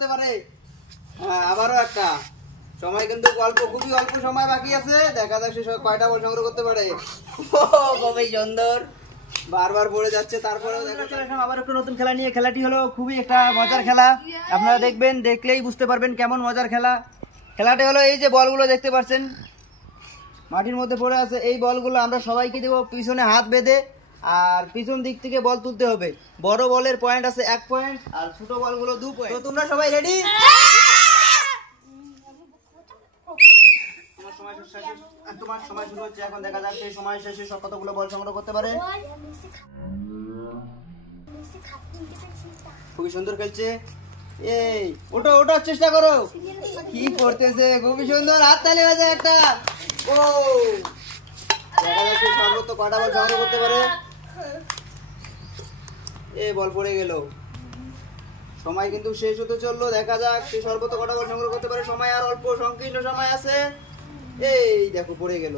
করতে পারে। হ্যাঁ, আবারও একটা। সময় কিন্তু অল্প, খুবই অল্প সময় বাকি আছে। দেখা যাক সে কয়টা বল সংগ্রহ করতে পারে। খুবই সুন্দর, বারবার পড়ে যাচ্ছে। তারপরেও আবার একটা নতুন খেলা নিয়ে, খেলাটি হলো খুবই একটা মজার খেলা। আপনারা দেখবেন, দেখলেই বুঝতে পারবেন কেমন মজার খেলা। খেলাটি হলো এই যে বলগুলো দেখতে পাচ্ছেন মাটির মধ্যে পড়ে আছে, এই বলগুলো আমরা সবাইকে দেবো পিছনে হাত বেঁধে, আর পিছন দিক থেকে বল তুলতে হবে। বড় বলের পয়েন্ট আছে 1 পয়েন্ট, আর ছোট বলগুলো 2 পয়েন্ট। তো তোমরা সবাই রেডি? তোমার সময় শুরু হচ্ছে এখন। দেখা যাক সেই সময় শেষে কতগুলো বল সংগ্রহ করতে পারে। খুবই সুন্দর খেলছে। এই ওটা ওঠার চেষ্টা করো। কি করতেছে, খুবই সুন্দর। হাততালি হয়ে যায় একটা। ও, দেখা যাচ্ছে সর্বোচ্চ কটা বল সংগ্রহ করতে পারে। এ বল পড়ে গেল। সময় কিন্তু শেষ হতে চললো। দেখা যাক সে সর্বোচ্চ কটা বল সংগ্রহ করতে পারে। সময় আর অল্প, সংকীর্ণ সময় আছে। এই দেখো পড়ে গেল।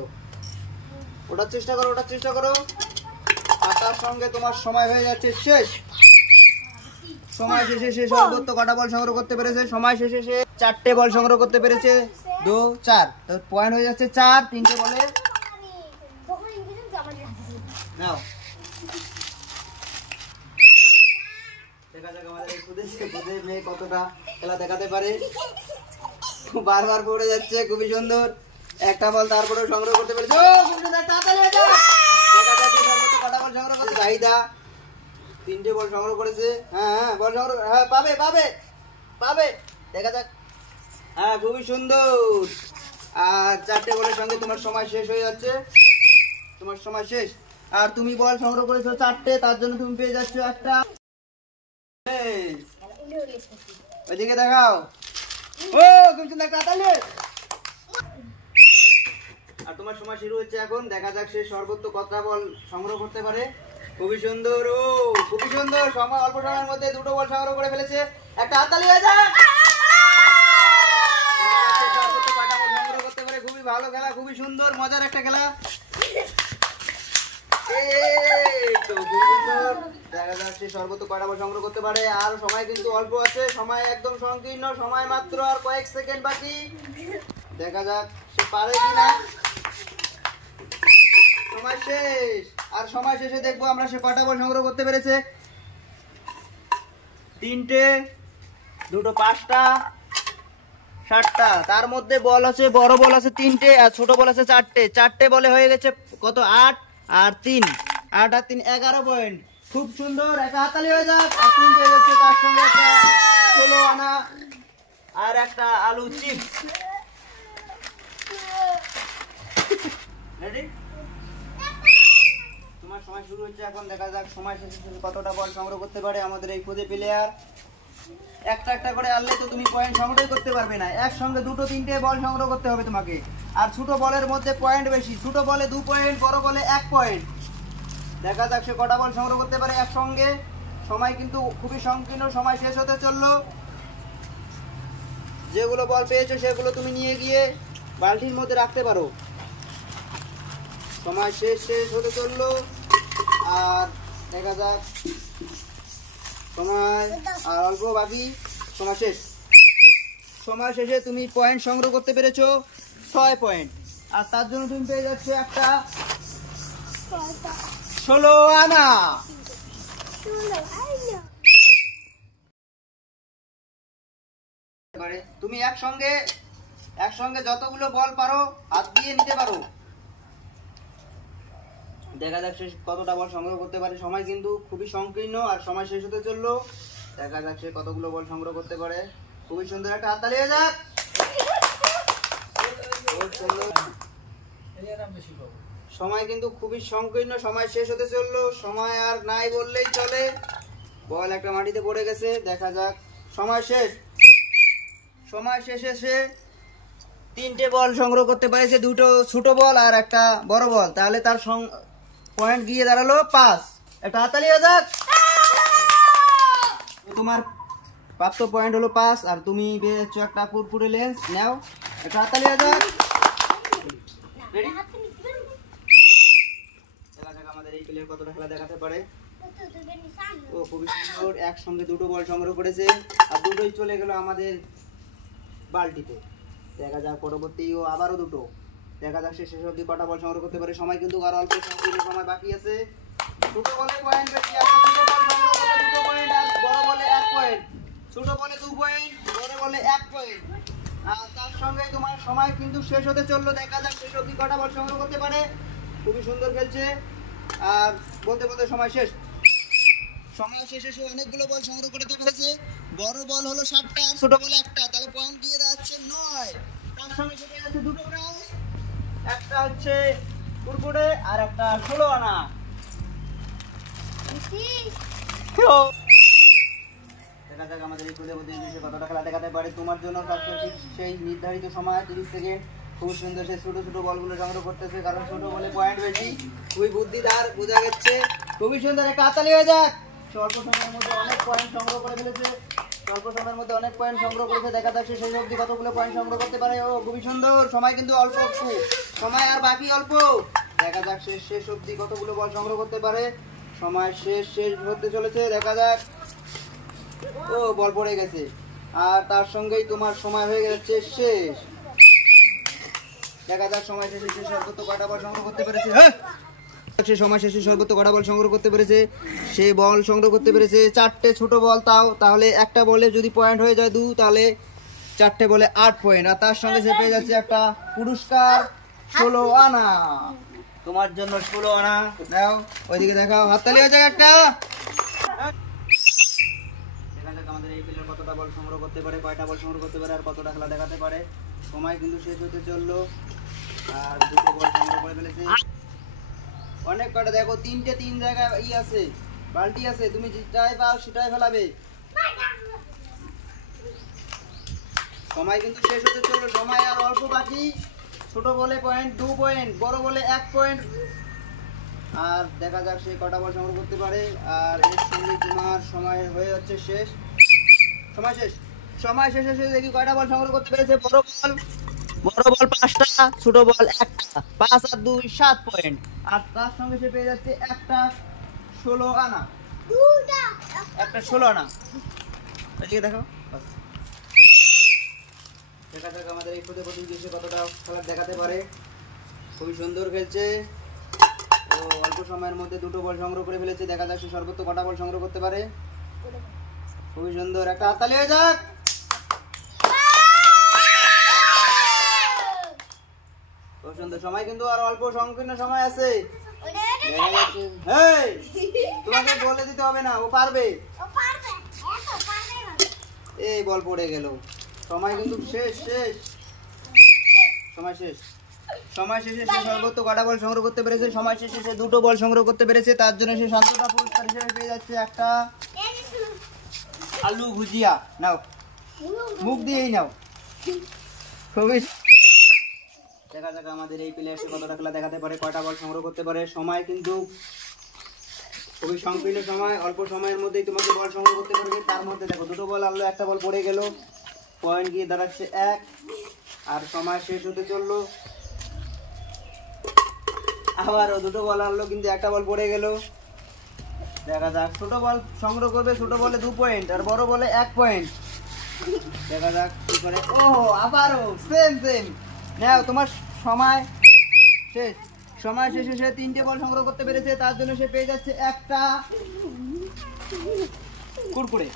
ওঠার চেষ্টা করো, ওঠার চেষ্টা করো। তার সঙ্গে তোমার সময় হয়ে যাচ্ছে শেষ। সময় শেষে সে সর্বোচ্চ কটা বল সংগ্রহ করতে পেরেছে? সময় শেষে সে 4টে বল সংগ্রহ করতে পেরেছে। 2 4, তো পয়েন্ট হয়ে যাচ্ছে 4 3টে বলে। নাও, দেখা যাক আমাদের এই খুদে মেয়ে কতটা খেলা দেখাতে পারে। বারবার পড়ে যাচ্ছে, খুবই সুন্দর। একটা বল তারপরে সংগ্রহ করতে পেরেছে। ও, খুব সুন্দর, তাড়াতাড়ি হয়ে যাক। দেখা যাচ্ছে সর্বোচ্চ কটা বল সংগ্রহ করতে চাহিদা। 3টে বল সংগ্রহ করেছে। হ্যাঁ, বল সংগ্রহ, হ্যাঁ, পাবে পাবে পাবে। দেখা যাক। হ্যাঁ, খুবই সুন্দর। আর 4টে বলের সঙ্গে তোমার সময় শেষ হয়ে যাচ্ছে। তোমার সময় শেষ। আর তুমি বল সংগ্রহ করেছো 4টে, তার জন্য তুমি পেয়ে যাচ্ছ একটা। ওইদিকে দেখাও। ও, খুব সুন্দর, তাড়াতাড়ি। আর তোমার সময় শুরু হচ্ছে এখন। দেখা যাক সে সর্বোচ্চ কতটা বল সংগ্রহ করতে পারে। খুবই সুন্দর। ও, খুবই সুন্দর। সময় অল্প সময়ের মধ্যে 2টো বল সংগ্রহ করে ফেলেছে। একটা হাততালি হয়ে যায়। সর্বোচ্চ কটা বল সংগ্রহ করতে পারে। খুবই ভালো খেলা, খুবই সুন্দর, মজার একটা খেলা। এই তো খুব সুন্দর। দেখা যাচ্ছে সর্বোচ্চ কটা বল সংগ্রহ করতে পারে। আর সময় কিন্তু অল্প আছে, সময় একদম সংকীর্ণ, সময় মাত্র আর কয়েক সেকেন্ড বাকি। দেখা যাক সে পারে কিনা। সময় শেষ। আর সময় শেষে দেখবো আমরা সে কটা বল সংগ্রহ করতে পেরেছে। 3টে, 2টো 5টা, 7টা। তার মধ্যে বল আছে, বড় বল আছে 3টে, আর ছোট বল আছে 4টে। 4টে বলে হয়ে গেছে কত? 8 আর 3, 8 আর 3 11 পয়েন্ট। খুব সুন্দর। একটা হাততালি হয়ে যাক। আর 3 পেয়ে যাচ্ছে, তার সঙ্গে একটা 16 আনা আর একটা আলু চিপস। রেডি? তোমার সময় শুরু হচ্ছে এখন। দেখা যাক সময় শেষে কতটা বল সংগ্রহ করতে পারে আমাদের এই খুদে প্লেয়ার। একটা একটা করে আনলে তো তুমি পয়েন্ট সংগ্রহ করতে পারবে না। একসঙ্গে 2টো 3টে বল সংগ্রহ করতে হবে তোমাকে। আর ছোট বলের মধ্যে পয়েন্ট বেশি। ছোট বলে 2 পয়েন্ট, বড় বলে 1 পয়েন্ট। দেখা যাক সে কটা বল সংগ্রহ করতে পারে একসঙ্গে। সময় কিন্তু খুবই সংকীর্ণ, সময় শেষ হতে চললো। যেগুলো বল পেয়েছো সেগুলো তুমি নিয়ে গিয়ে বালতির মধ্যে রাখতে পারো। সময় শেষ হতে চললো। আর দেখা যাক সময় আর অল্প বাকি। সময় শেষ। সময় শেষে তুমি পয়েন্ট সংগ্রহ করতে পেরেছো 6 পয়েন্ট। আর তার জন্য তুমি পেয়ে যাচ্ছ একটা 16 আনা। তুমি একসঙ্গে যতগুলো বল পারো হাত দিয়ে নিতে পারো। দেখা যাক সে কতটা বল সংগ্রহ করতে পারে। সময় কিন্তু খুবই সংকীর্ণ, আর সময় শেষ হতে চললো। দেখা যাক সে কতগুলো বল সংগ্রহ করতে পারে। খুবই সুন্দর। একটা হাততালি হয়ে যাক। সময় কিন্তু খুবই সংকীর্ণ, সময় শেষ হতে চললো। সময় আর নাই বললেই চলে। বল একটা মাটিতে পড়ে গেছে। দেখা যাক সময় শেষ। সময় শেষে সে 3টে বল সংগ্রহ করতে পেরেছে। 2টো ছোট বল আর একটা বড় বল। তাহলে তার পয়েন্ট গিয়ে দাঁড়ালো 5। একটা হাততালি হয়ে যাক। তোমার প্রাপ্ত পয়েন্ট হলো 5, আর তুমি পেয়ে যাচ্ছ একটা কুরকুরে লেন্স। নাও, একটা হাততালি হয়ে যাক। রেডি? দেখা যাক আমাদের এই প্লেয়ার কতটা খেলা দেখাতে পারে। ও খুবই সুন্দর, একসঙ্গে দুটো বল সংগ্রহ করেছে আর দুটোই চলে গেল আমাদের বালতিতে। দেখা যাক পরবর্তী ও আবারও দুটো, দেখা যাক সে শেষ অবধি কটা বল সংগ্রহ করতে পারে। সময় কিন্তু আর অল্প সময় বাকি আছে। ছোট বলে পয়েন্ট বেশি আছে, ছোট বল সংগ্রহ করলে 2 পয়েন্ট আর বড় বলে 1 পয়েন্ট। ছোট বলে 2 পয়েন্ট, বড় বলে 1 পয়েন্ট। আর তার সঙ্গে তোমার সময় কিন্তু শেষ হতে চললো। দেখা যাক শেষ অবধি কটা বল সংগ্রহ করতে পারে। খুবই সুন্দর খেলছে আর বলতে বলতে সময় শেষ। সময় শেষে সে অনেকগুলো বল সংগ্রহ করতে পেরেছে। বড় বল হলো 7টা আর ছোট বল 1টা, তাহলে পয়েন্ট দিয়ে যাচ্ছে 9। তার সঙ্গে সেটা আছে দুটো প্রাইজ, একটা হচ্ছে কুরকুরে আর একটা 16 আনা। দেখা যাক আমাদের এই খুদে বুদ্ধি জিনিসে কতটা খেলা দেখাতে পারে। তোমার জন্য ঠিক সেই নির্ধারিত সময় 30 সেকেন্ড। খুব সুন্দর সে ছোট ছোট বলগুলো সংগ্রহ করতেছে, কারণ ছোট বলে পয়েন্ট বেশি। খুবই বুদ্ধিদার, বোঝা যাচ্ছে। খুবই সুন্দর, একটা হাততালি হয়ে যাক। স্বল্প সময়ের মধ্যে অনেক পয়েন্ট সংগ্রহ করে ফেলেছে, স্বল্প সময়ের মধ্যে অনেক পয়েন্ট সংগ্রহ করেছে। দেখা যাক সে সেই অবধি কতগুলো পয়েন্ট সংগ্রহ করতে পারে। ও খুবই সুন্দর, সময় কিন্তু অল্প, সময় আর বাকি অল্প। দেখা যাক সে শেষ অবধি কতগুলো বল সংগ্রহ করতে পারে। সময় শেষ হতে চলেছে, দেখা যাক। ও বল পড়ে গেছে আর তার সঙ্গেই তোমার সময় হয়ে যাচ্ছে শেষ। দেখা যাক সময় শেষে সে সর্বোচ্চ কয়টা বল সংগ্রহ করতে পেরেছে। সে সময় শেষে সর্বোচ্চ কয়টা বল সংগ্রহ করতে পেরেছে। সে বল সংগ্রহ করতে পেরেছে 4টে ছোট বল। তাহলে একটা বলে যদি পয়েন্ট হয়ে যায় 2, তাহলে 4টে বলে 8 পয়েন্ট। আর তার সঙ্গে সে পেয়ে যাচ্ছে একটা পুরস্কার 16 আনা। তোমার জন্য 16 আনা। নাও ওইদিকে দেখাও, হাততালি হয়ে যায় একটা। আমাদের এই প্লেয়ার কতটা বল সংগ্রহ করতে পারে, কয়টা বল সংগ্রহ করতে পারে আর কতটা খেলা দেখাতে পারে। সময় কিন্তু শেষ হতে চললো আর দুটো বল সংগ্রহ করে ফেলেছে। অনেক কটা, দেখো 3 জায়গায় আছে, বালতি আছে, তুমি যেটাই পাও সেটাই ফেলাবে। সময় কিন্তু শেষ হতে চললো, সময় আর অল্প বাকি। ছোট বলে পয়েন্ট 2 পয়েন্ট, বড় বলে 1 পয়েন্ট। আর দেখা যাক সে কটা বল সংগ্রহ করতে পারে। আর এর সঙ্গে তোমার সময় হয়ে যাচ্ছে শেষ। সময় শেষ, সময় শেষে দেখি কয়টা বল সংগ্রহ করতে পেরেছে। বড় বল 5টা, ছোট বল 1টা। 5 আর 2 7 পয়েন্ট। আর তার সঙ্গে সে পেয়ে যাচ্ছে একটা 16 আনা, একটা 16 আনা। এদিকে দেখো, দেখা যাক আমাদের এই খুদে প্রতিযোগী কতটা খেলা দেখাতে পারে। খুবই সুন্দর খেলছে ও অল্প সময়ের মধ্যে দুটো বল সংগ্রহ করে ফেলেছে। দেখা যাক সে সর্বোচ্চ কটা বল সংগ্রহ করতে পারে। খুবই সুন্দর, একটা হাততালি হয়ে যাক। খুব সুন্দর, সময় কিন্তু আর অল্প সংকীর্ণ সময় আছে। তোমাকে বলে দিতে হবে না, ও পারবে। এই বল পড়ে গেল, সময় কিন্তু শেষ। সময় শেষ, সময় শেষে সে সর্বোচ্চ কটা বল সংগ্রহ করতে পেরেছে। সময় শেষে সে দুটো বল সংগ্রহ করতে পেরেছে। তার জন্য সে শান্ততা পুরস্কার হিসেবে পেয়ে যাচ্ছে একটা আলু ভুজিয়া। নাও, মুখ দিয়েই নাও। খুবই দেখা যাক আমাদের এই প্লেয়ার কতটা খেলা দেখাতে পারে, কয়টা বল সংগ্রহ করতে পারে। সময় কিন্তু খুবই সংকীর্ণ সময়, অল্প সময়ের মধ্যেই তোমাকে বল সংগ্রহ করতে পারবে। তার মধ্যে দেখো দুটো বল আনলো, একটা বল পড়ে গেল, পয়েন্ট গিয়ে দাঁড়াচ্ছে 1। আর সময় শেষ হতে চললো। আবারও দুটো বল আনলো, কিন্তু একটা বল পড়ে গেল। দেখা যাক, ছোট বল সংগ্রহ করবে, ছোট বলে 2 পয়েন্ট আর বড় বলে 1 পয়েন্ট। দেখা যাক কি করে। ও আবারও সেম। নাও, তোমার সময় শেষ। সময় শেষে সে 3টে বল সংগ্রহ করতে পেরেছে। তার জন্য সে পেয়ে যাচ্ছে একটা কুরকুরে।